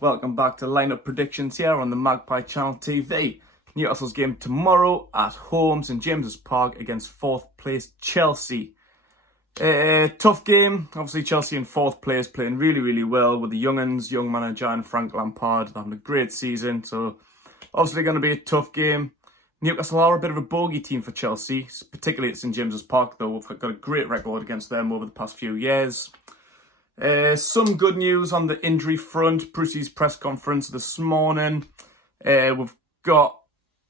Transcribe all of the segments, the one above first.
welcome back to Lineup Predictions here on the Magpie Channel TV. Newcastle's game tomorrow at home, St James's Park against 4th place Chelsea. Tough game, obviously Chelsea in 4th place playing really well with the young'uns, young manager and Frank Lampard having a great season, so obviously going to be a tough game. Newcastle are a bit of a bogey team for Chelsea, particularly at St James's Park though. We've got a great record against them over the past few years. Some good news on the injury front. Brucey's press conference this morning. We've got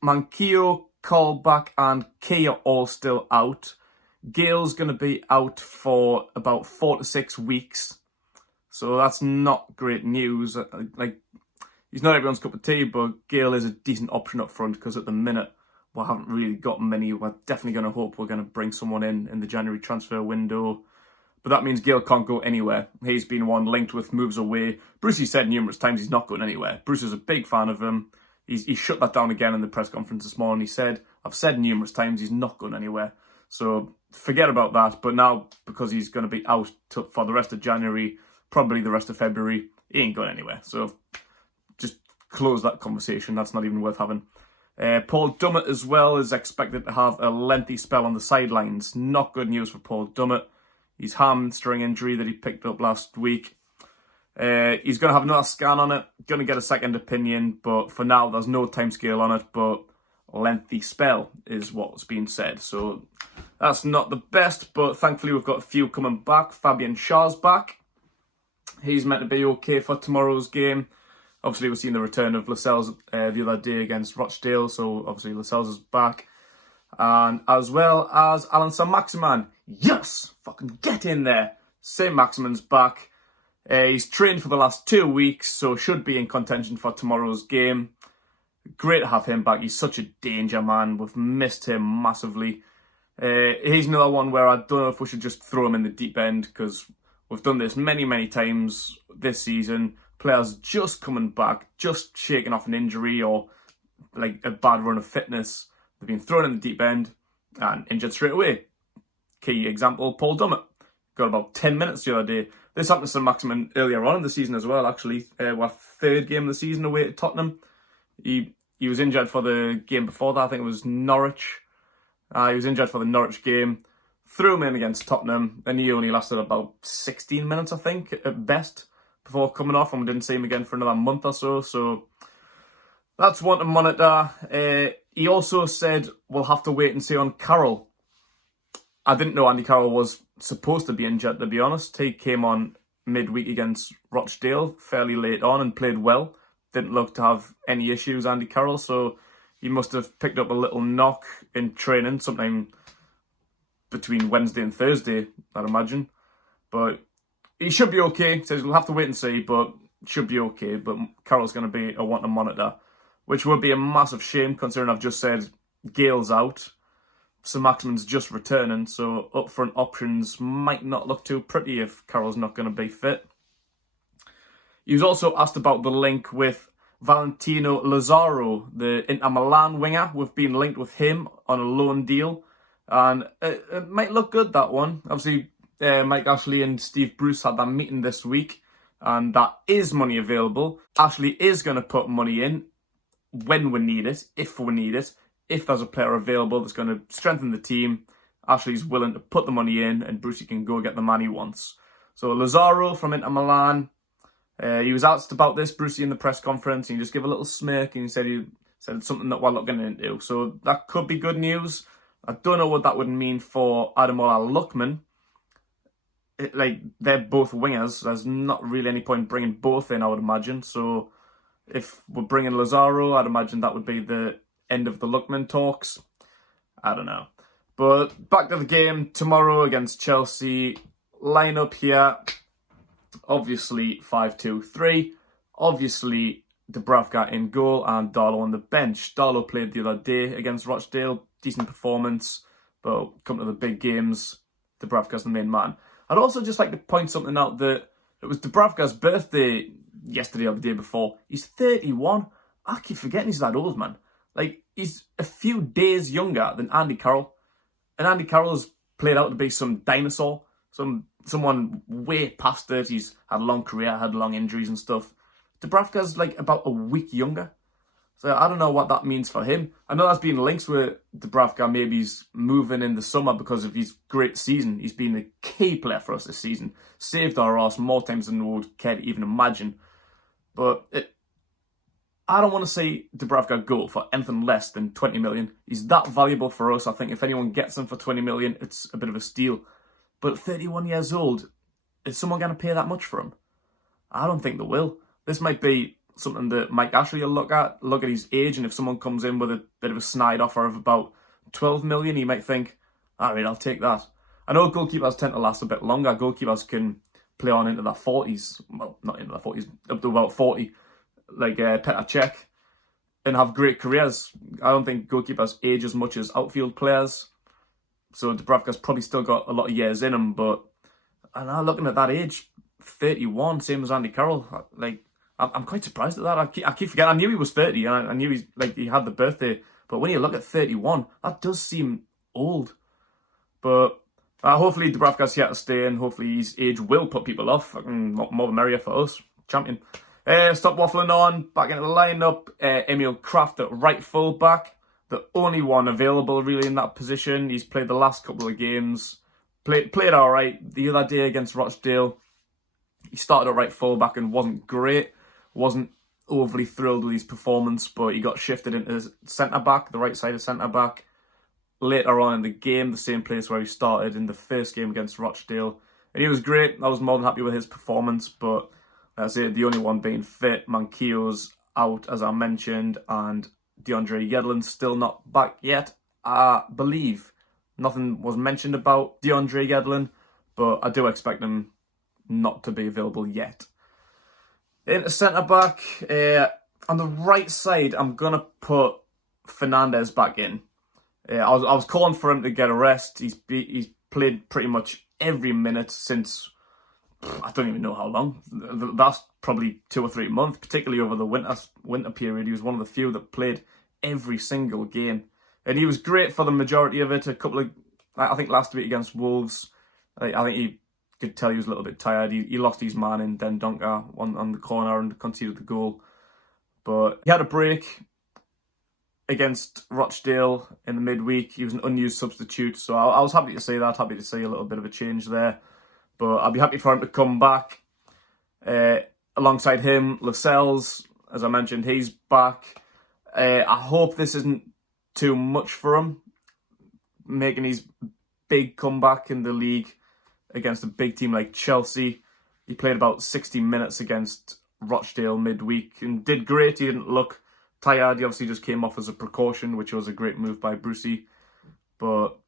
Manquillo, Colback and Kea all still out. Gale's going to be out for about 4 to 6 weeks. So that's not great news. He's not everyone's cup of tea, but Gale is a decent option up front because at the minute we haven't really got many. We're definitely going to hope we're going to bring someone in the January transfer window. But that means Gale can't go anywhere. He's been one linked with moves away. Brucey said numerous times he's not going anywhere. Bruce is a big fan of him. He shut that down again in the press conference this morning. He said, I've said numerous times he's not going anywhere. So forget about that. But now, because he's going to be out for the rest of January, probably the rest of February, he ain't going anywhere. So just close that conversation. That's not even worth having. Paul Dummett as well is expected to have a lengthy spell on the sidelines. Not good news for Paul Dummett. His hamstring injury that he picked up last week. He's going to have another scan on it. Going to get a second opinion. But for now, there's no timescale on it. But lengthy spell is what's being said. So that's not the best. But thankfully, we've got a few coming back. Fabian Schär's back. He's meant to be okay for tomorrow's game. Obviously, we've seen the return of Lascelles the other day against Rochdale. So obviously, Lascelles is back. And as well as Alan Saint-Maximin. Yes! Fucking get in there. Saint-Maximin's back. He's trained for the last 2 weeks, so should be in contention for tomorrow's game. Great to have him back. He's such a danger, man. We've missed him massively. He's another one where I don't know if we should just throw him in the deep end, because we've done this many times this season. Players just coming back, just shaking off an injury or like a bad run of fitness. They've been thrown in the deep end and injured straight away. Key example, Paul Dummett. Got about 10 minutes the other day. This happened to Saint-Maximin earlier on in the season as well, actually. Our third game of the season away at Tottenham. He was injured for the game before that. I think it was Norwich. He was injured for the Norwich game. Threw him in against Tottenham. And he only lasted about 16 minutes, I think, at best, before coming off. And we didn't see him again for another month or so. So that's one to monitor. He also said we'll have to wait and see on Carroll. I didn't know Andy Carroll was supposed to be injured, to be honest. He came on midweek against Rochdale, fairly late on, and played well. Didn't look to have any issues, Andy Carroll, so he must have picked up a little knock in training sometime between Wednesday and Thursday, I'd imagine. But he should be okay. He says we'll have to wait and see, but should be okay. But Carroll's going to be a one to monitor, which would be a massive shame considering I've just said Gale's out. Saint-Maximin's just returning, so up-front options might not look too pretty if Carroll's not going to be fit. He was also asked about the link with Valentino Lazaro, the Inter Milan winger. We've been linked with him on a loan deal, and it might look good, that one. Obviously, Mike Ashley and Steve Bruce had that meeting this week, and that is money available. Ashley is going to put money in when we need it, if we need it. If there's a player available that's going to strengthen the team, Ashley's willing to put the money in and Brucey can go get the man he wants. So Lazaro from Inter Milan, he was asked about this, Brucey, in the press conference, and he just gave a little smirk and he said it's something that we're looking into. So that could be good news. I don't know what that would mean for Ademola Lookman. They're both wingers. There's not really any point bringing both in, I would imagine. So if we're bringing Lazaro, I'd imagine that would be the end of the Lookman talks. I don't know. But back to the game tomorrow against Chelsea. Lineup here. Obviously 5-2-3. Obviously Dubravka in goal and Darlow on the bench. Darlow played the other day against Rochdale. Decent performance. But come to the big games, Dubravka's the main man. I'd also just like to point something out that it was Dubravka's birthday yesterday or the day before. He's 31. I keep forgetting he's that old, man. He's a few days younger than Andy Carroll. And Andy Carroll's played out to be some dinosaur. Someone way past it. He's had a long career, had long injuries and stuff. Dubravka's like about a week younger. So I don't know what that means for him. I know there's been links with Dubravka. Maybe he's moving in the summer because of his great season. He's been a key player for us this season. Saved our arse more times than we would care to even imagine. But I don't want to see Dubravka go for anything less than 20 million. He's that valuable for us. I think if anyone gets him for 20 million, it's a bit of a steal. But at 31 years old, is someone going to pay that much for him? I don't think they will. This might be something that Mike Ashley will look at his age, and if someone comes in with a bit of a snide offer of about 12 million, he might think, all right, I'll take that. I know goalkeepers tend to last a bit longer. Goalkeepers can play on into their 40s, well, not into their 40s, up to about 40, like Petr Cech, and have great careers. I don't think goalkeepers age as much as outfield players, so Dubravka's probably still got a lot of years in him, but I'm looking at that age, 31, same as Andy Carroll, like, I'm quite surprised at that. I keep forgetting. I knew he was 30, and I knew he had the birthday. But when you look at 31, that does seem old. But hopefully Dubravka's here to stay, and hopefully his age will put people off. More the merrier for us. Champion. Stop waffling on. Back into the lineup. Emil Kraft at right full back. The only one available really in that position. He's played the last couple of games. Played all right. The other day against Rochdale, he started at right full back and wasn't great. Wasn't overly thrilled with his performance, but he got shifted into centre-back, the right side of centre-back. Later on in the game, the same place where he started in the first game against Rochdale. And he was great. I was more than happy with his performance, but that's it. The only one being fit. Manquillo's out, as I mentioned, and DeAndre Yedlin's still not back yet. I believe nothing was mentioned about DeAndre Yedlin, but I do expect him not to be available yet. Into centre-back, on the right side, I'm going to put Fernandez back in. I was calling for him to get a rest. He's played pretty much every minute since, I don't even know how long. The last probably 2 or 3 months, particularly over the winter period. He was one of the few that played every single game. And he was great for the majority of it. I think last week against Wolves, I think he could tell he was a little bit tired. He lost his man in Dendoncker on the corner and conceded the goal. But he had a break against Rochdale in the midweek. He was an unused substitute, so I was happy to see that. Happy to see a little bit of a change there. But I'd be happy for him to come back. Alongside him, Lascelles, as I mentioned, he's back. I hope this isn't too much for him, making his big comeback in the league against a big team like Chelsea. He played about 60 minutes against Rochdale midweek and did great. He didn't look tired. He obviously just came off as a precaution, which was a great move by Brucey. But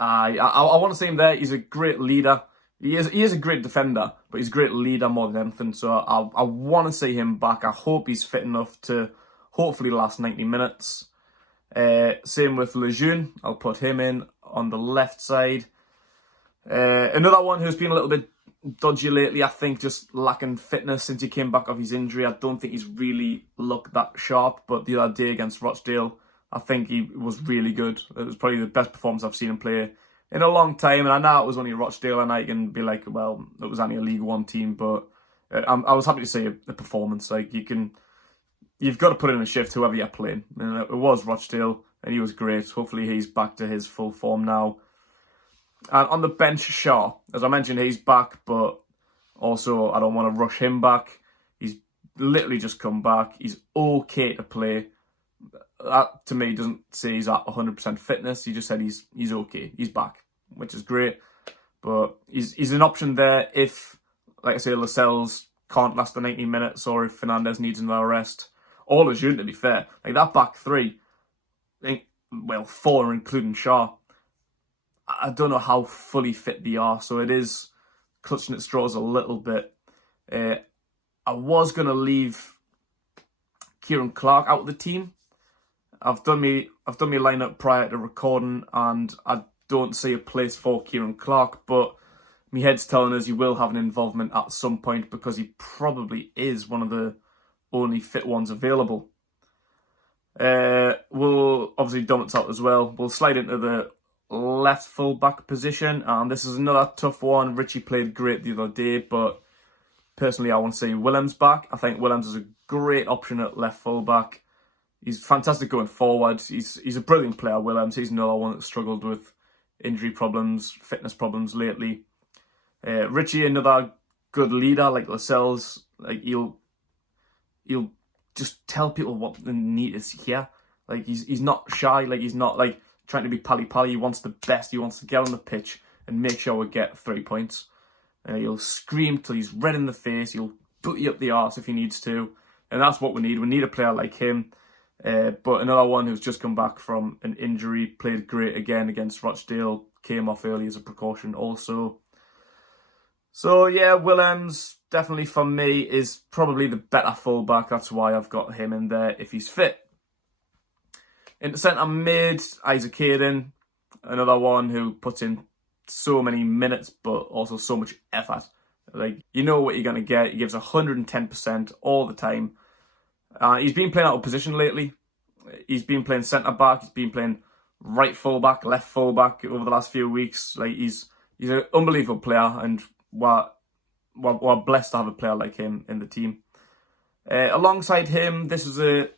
I want to see him there. He's a great leader. He is a great defender, but he's a great leader more than anything. So I want to see him back. I hope he's fit enough to hopefully last 90 minutes. Same with Lejeune. I'll put him in on the left side. Another one who's been a little bit dodgy lately, I think, just lacking fitness since he came back off his injury. I don't think he's really looked that sharp, but the other day against Rochdale, I think he was really good. It was probably the best performance I've seen him play in a long time, and I know it was only Rochdale, and I can be like, well, it was only a League One team, but I was happy to see a performance. Like, you've got to put in a shift whoever you're playing, and it was Rochdale, and he was great. Hopefully he's back to his full form now. And on the bench, Shaw, as I mentioned, he's back, but also I don't want to rush him back. He's literally just come back. He's okay to play. That, to me, doesn't say he's at 100% fitness. He just said he's okay. He's back, which is great. But he's an option there if, like I say, Lascelles can't last the 90 minutes, or if Fernandez needs another rest. Or Lejeune, to be fair. Like, that back three, well, 4 including Shaw, I don't know how fully fit they are, so it is clutching at straws a little bit. I was going to leave Kieran Clark out of the team. I've done my lineup prior to recording, and I don't see a place for Kieran Clark, but my head's telling us he will have an involvement at some point because he probably is one of the only fit ones available. We'll obviously Domit's out as well. We'll slide into the left full back position, and this is another tough one. Richie played great the other day, but personally, I want to see Willems back. I think Willems is a great option at left full-back. He's fantastic going forward. He's a brilliant player, Willems. He's another one that struggled with injury problems, fitness problems lately. Richie, another good leader like Lascelles. Like he'll just tell people what the need is here. Like he's not shy. Like he's not like trying to be pally. He wants the best. He wants to get on the pitch and make sure we get 3 points. He'll scream till he's red in the face. He'll boot you up the arse if he needs to. And that's what we need. We need a player like him. But another one who's just come back from an injury, played great again against Rochdale, came off early as a precaution also. So yeah, Willems, definitely for me, is probably the better fullback. That's why I've got him in there if he's fit. Into centre mid, Isaac Hayden, another one who puts in so many minutes but also so much effort. Like, you know what you're going to get. He gives 110% all the time. He's been playing out of position lately. He's been playing centre back. He's been playing right full back, left full back over the last few weeks. Like he's an unbelievable player, and we're blessed to have a player like him in the team. Alongside him, this is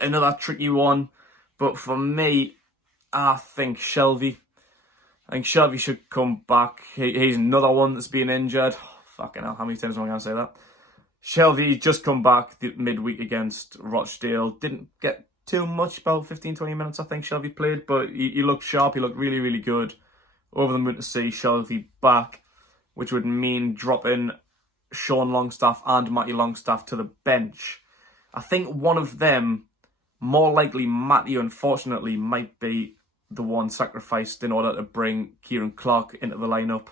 another tricky one, but for me, I think Shelby. I think Shelby should come back. He's another one that's been injured. Oh, fucking hell, how many times am I going to say that? Shelby just come back the midweek against Rochdale. Didn't get too much, about 15-20 minutes I think Shelby played, but he looked sharp. He looked really, really good. Over the moon to see Shelby back, which would mean dropping Sean Longstaff and Matty Longstaff to the bench. I think one of them, more likely Matty, unfortunately, might be the one sacrificed in order to bring Kieran Clark into the lineup.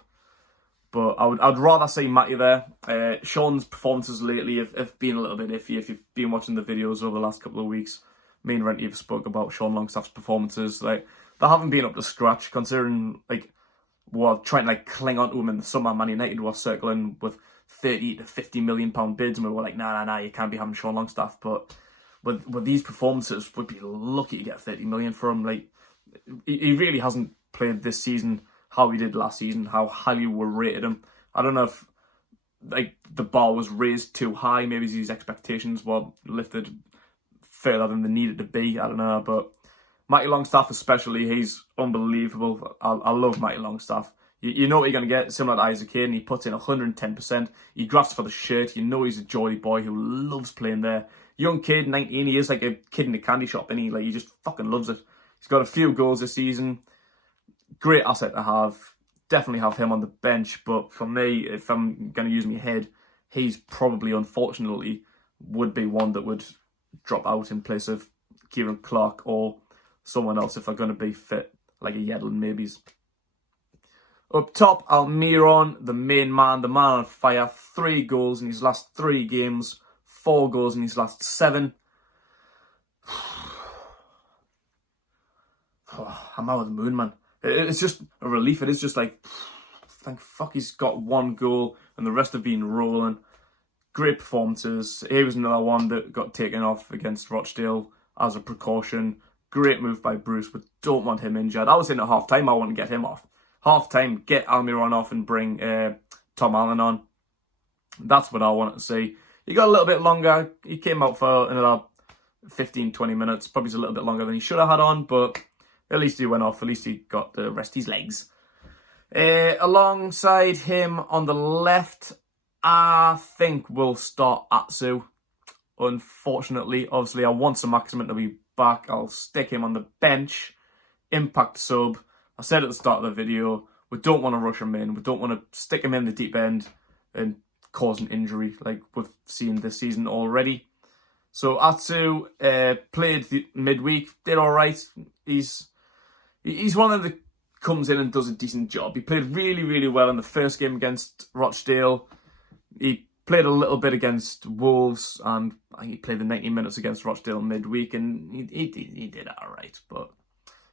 But I'd rather see Matty there. Sean's performances lately have been a little bit iffy. If you've been watching the videos over the last couple of weeks, me and Renty have spoke about Sean Longstaff's performances. Like, they haven't been up to scratch, considering like we're trying to like cling on to him in the summer. Man United were circling with 30 to 50 million pound bids, and we were like, nah, you can't be having Sean Longstaff. But with these performances, we'd be lucky to get 30 million for him. Like, he really hasn't played this season how he did last season, how highly we rated him. I don't know if like the bar was raised too high. Maybe his expectations were lifted further than they needed to be. I don't know, but Matty Longstaff especially, he's unbelievable. I love Matty Longstaff. You know what you're going to get, similar to Isaac Hayden. He puts in 110%. He grafts for the shirt. You know he's a jolly boy who loves playing there. Young kid, 19, he is like a kid in a candy shop, and he just fucking loves it. He's got a few goals this season. Great asset to have. Definitely have him on the bench. But for me, if I'm going to use my head, he's probably, unfortunately, would be one that would drop out in place of Kieran Clark or someone else if they're going to be fit, like a Yedlin maybe. Up top, Almiron, the main man, the man on fire. 3 goals in his last 3 games. 4 goals in his last 7. I'm out of the moon, man. It's just a relief. It is just like, thank fuck he's got 1 goal and the rest have been rolling. Great performances. He was another one that got taken off against Rochdale as a precaution. Great move by Bruce, but don't want him injured. I was in at half-time, I want to get him off. Half-time, get Almiron off and bring Tom Allen on. That's what I wanted to see. He got a little bit longer. He came out for another 15-20 minutes. Probably a little bit longer than he should have had on, but at least he went off. At least he got to rest his legs. Alongside him on the left, I think we'll start Atsu. Unfortunately, obviously, I want saint-maximin to be back. I'll stick him on the bench. Impact sub. I said at the start of the video, we don't want to rush him in. We don't want to stick him in the deep end and cause an injury like we've seen this season already. So Atsu played the midweek, did all right. He's one of the comes in and does a decent job. He played really, really well in the first game against Rochdale. He played a little bit against Wolves, and he played the 90 minutes against Rochdale midweek, and he did all right. But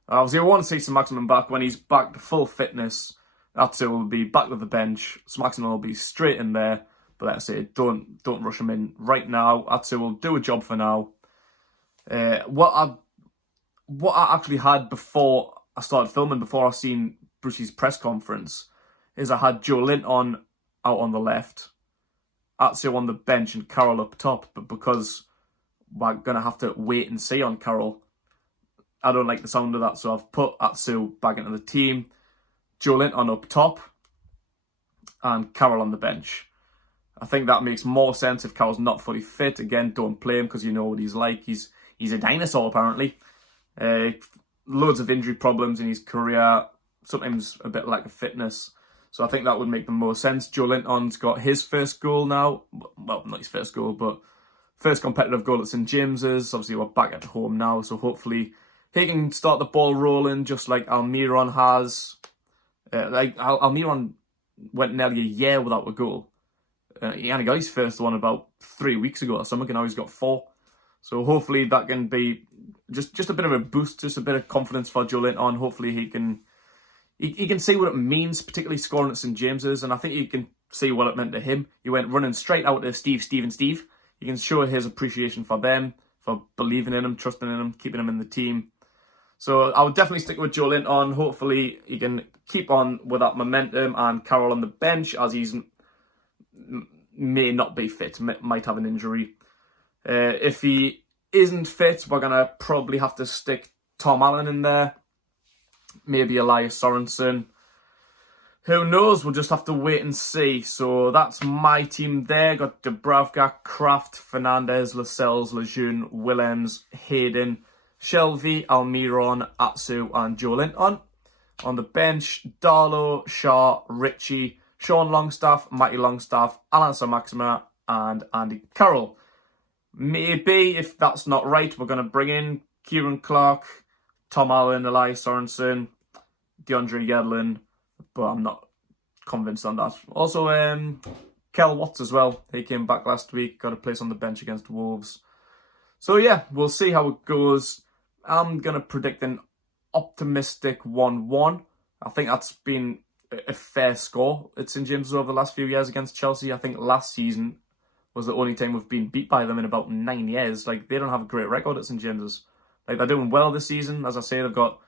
obviously, I want to see saint-maximin back. When he's back to full fitness, Atsu will be back to the bench. Saint-maximin will be straight in there. But like I say, don't rush him in right now. Atsu will do a job for now. What I actually had before I started filming, before I seen Brucey's press conference, is I had Joe Linton out on the left, Atsu on the bench and Carroll up top, but because we're going to have to wait and see on Carroll, I don't like the sound of that, so I've put Atsu back into the team, Joelinton up top, and Carroll on the bench. I think that makes more sense if Carroll's not fully fit. Again, don't play him because you know what he's like. He's a dinosaur, apparently. Loads of injury problems in his career, sometimes a bit lack of fitness. So I think that would make the most sense. Joelinton's got his first goal now. Well, not his first goal, but first competitive goal at St James's. Obviously, we're back at home now, so hopefully he can start the ball rolling just like Almiron has. Almiron went nearly a year without a goal. He only got his first one about 3 weeks ago or something, and now he's got 4. So hopefully that can be just a bit of a boost, just a bit of confidence for Joelinton. Hopefully he can see what it means, particularly scoring at St James's, and I think he can see what it meant to him. He went running straight out to Steve. He can show his appreciation for them, for believing in him, trusting in him, keeping him in the team. So I would definitely stick with Joelinton. Hopefully he can keep on with that momentum, and Carroll on the bench, as he's may not be fit, might have an injury. If he isn't fit, we're going to probably have to stick Tom Allen in there. Maybe Elias Sorensen. Who knows? We'll just have to wait and see. So that's my team there. Got Dubravka, Kraft, Fernandez, Lascelles, Lejeune, Willems, Hayden, Shelvey, Almiron, Atsu and Joelinton. On the bench, Darlow, Shaw, Ritchie, Sean Longstaff, Matty Longstaff, Alan Saint-Maximin and Andy Carroll. Maybe, if that's not right, we're going to bring in Kieran Clark, Tom Allen, Elias Sorensen, DeAndre Yedlin, but I'm not convinced on that. Also, Kel Watts as well. He came back last week, got a place on the bench against Wolves. So yeah, we'll see how it goes. I'm going to predict an optimistic 1-1. I think that's been a fair score at St James's over the last few years against Chelsea. I think last season was the only time we've been beat by them in about 9 years. Like, they don't have a great record at St James's. Like, they're doing well this season. As I say, they've got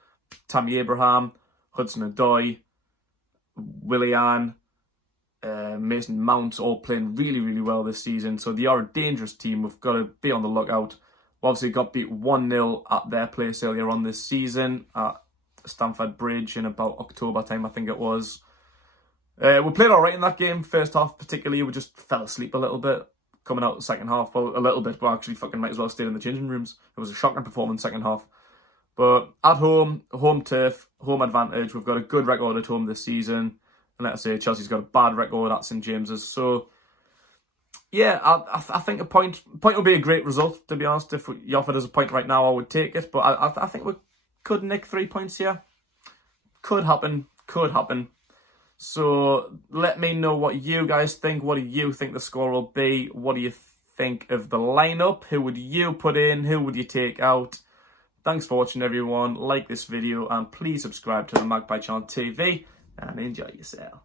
Tammy Abraham, Hudson-Odoi, Willian, Mason Mount all playing really, really well this season. So they are a dangerous team. We've got to be on the lookout. We obviously got beat 1-0 at their place earlier on this season at Stamford Bridge in about October time, I think it was. We played all right in that game. First half particularly, we just fell asleep a little bit. Coming out the second half, well, a little bit, but actually fucking might as well stay in the changing rooms. It was a shocking performance second half. But at home, home turf, home advantage. We've got a good record at home this season. And let's say Chelsea's got a bad record at St James's. So, yeah, I think a point would be a great result, to be honest. If you offered us a point right now, I would take it. But I think we could nick 3 points here. Could happen. So let me know what you guys think. What do you think the score will be? What do you think of the lineup? Who would you put in? Who would you take out? Thanks for watching, everyone. Like this video and please subscribe to the Magpie Channel TV and enjoy yourself.